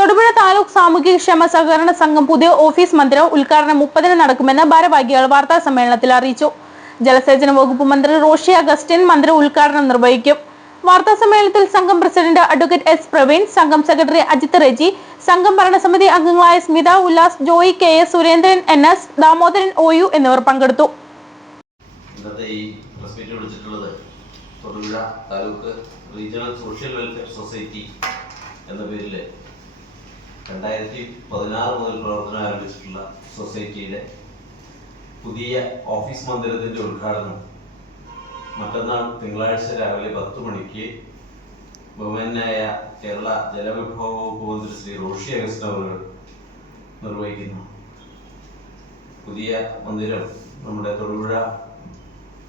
തൊടുപുഴ താലൂക്ക് സാമൂഹ്യക്ഷേമ സഹകരണ സംഘം പുതിയ ഓഫീസ് മന്ദിരം ഉദ്ഘാടനം മുപ്പതിന് നടക്കുമെന്ന് ഭാരവാഹികൾ വാർത്താ സമ്മേളനത്തിൽ അറിയിച്ചു. ജലസേചന വകുപ്പ് മന്ത്രി റോഷി അഗസ്റ്റിൻ മന്ദിരം ഉദ്ഘാടനം നിർവഹിക്കും. വാർത്താ സമ്മേളനത്തിൽ സംഘം പ്രസിഡന്റ് അഡ്വക്കേറ്റ് എസ് പ്രവീൺ സംഘം സെക്രട്ടറി അജിത് റെജി സംഘം ഭരണസമിതി അംഗങ്ങളായ Smitha Ullas Joy K S Surendran N S Damodaran O U എന്നിവർ പങ്കെടുത്തു. ഇന്നത്തെ ഈ meet വിളിച്ചിട്ടുള്ളത് Thodupuzha taluk regional social welfare society എന്ന പേരിൽ രണ്ടായിരത്തി പതിനാറ് മുതൽ പ്രവർത്തനം ആരംഭിച്ചിട്ടുള്ള സൊസൈറ്റിയുടെ പുതിയ ഓഫീസ് മന്ദിരത്തിന്റെ ഉദ്ഘാടനം മറ്റന്നാൾ തിങ്കളാഴ്ച രാവിലെ പത്ത് മണിക്ക് ബഹുമാനായ കേരള ജലവിഭവ വകുപ്പ് മന്ത്രി ശ്രീ റോഷി അഗസ്റ്റ് അവർ നിർവഹിക്കുന്നു. പുതിയ മന്ദിരം നമ്മുടെ തൊടുപുഴ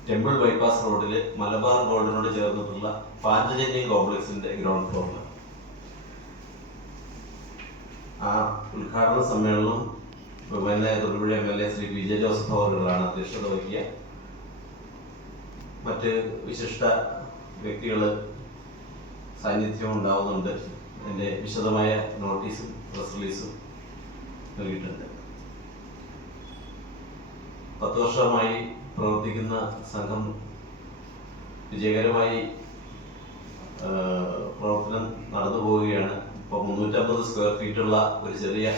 ടെമ്പിൾ ബൈപ്പാസ് റോഡിൽ മലബാർ റോഡിനോട് ചേർന്നിട്ടുള്ള പാഞ്ചജന്യം കോംപ്ലക്സിന്റെ ഗ്രൗണ്ട് ഫ്ലോറിൽ ആ ഉദ്ഘാടന സമ്മേളനം ബഹുമാനായ Thodupuzha M L A Shri J Joseph അവറുകളാണ് അധ്യക്ഷത വഹിക്കുക. മറ്റ് വിശിഷ്ട വ്യക്തികൾ സാന്നിധ്യം ഉണ്ടാവുന്നുണ്ട്. എന്റെ വിശദമായ നോട്ടീസും പ്രസ് റിലീസും നൽകിയിട്ടുണ്ട്. പത്ത് വർഷമായി പ്രവർത്തിക്കുന്ന സംഘം വിജയകരമായി പ്രവർത്തനം നടന്നു പോവുകയാണ്. ഇപ്പോൾ മുന്നൂറ്റമ്പത് സ്ക്വയർ ഫീറ്റ് ഉള്ള ഒരു ചെറിയ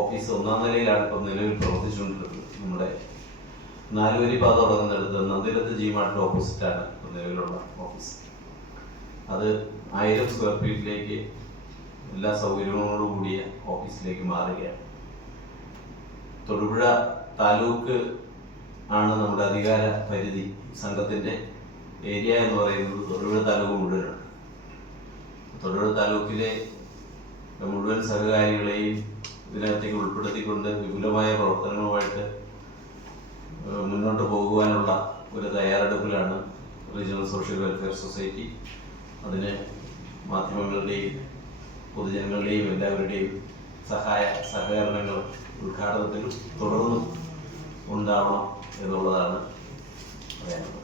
ഓഫീസ് ഒന്നാം നിലയിലാണ് ഇപ്പം നിലവിൽ പ്രവർത്തിച്ചുകൊണ്ടിരിക്കുന്നത് നമ്മുടെ നാലുവരി പാത തുടങ്ങുന്നിടത്ത് നന്ദിലത്ത് ജി മാർട്ടിന്റെ ഓപ്പോസിറ്റാണ് നിലവിലുള്ള ഓഫീസ് അത് ആയിരം സ്ക്വയർ ഫീറ്റിലേക്ക് എല്ലാ സൗകര്യങ്ങളോടും കൂടിയ ഓഫീസിലേക്ക് മാറുകയാണ്. തൊടുപുഴ താലൂക്ക് ആണ് നമ്മുടെ അധികാര പരിധി. സംഘത്തിന്റെ ഏരിയ എന്ന് പറയുന്നത് തൊടുപുഴ താലൂക്ക് മുഴുവനാണ്. തൊടുപുഴ താലൂക്കിലെ മുഴുവൻ സഹകാരികളെയും ഇതിനകത്തേക്ക് ഉൾപ്പെടുത്തിക്കൊണ്ട് വിപുലമായ പ്രവർത്തനങ്ങളുമായിട്ട് മുന്നോട്ട് പോകുവാനുള്ള ഒരു തയ്യാറെടുപ്പിലാണ് റീജിയണൽ സോഷ്യൽ വെൽഫെയർ സൊസൈറ്റി അതിന് മാധ്യമങ്ങളുടെയും പൊതുജനങ്ങളുടെയും എല്ലാവരുടെയും സഹായ സഹകരണങ്ങൾ ഉദ്ഘാടനത്തിൽ തുടർന്നും ഉണ്ടാവണം എന്നുള്ളതാണ് പറയാനുള്ളത്.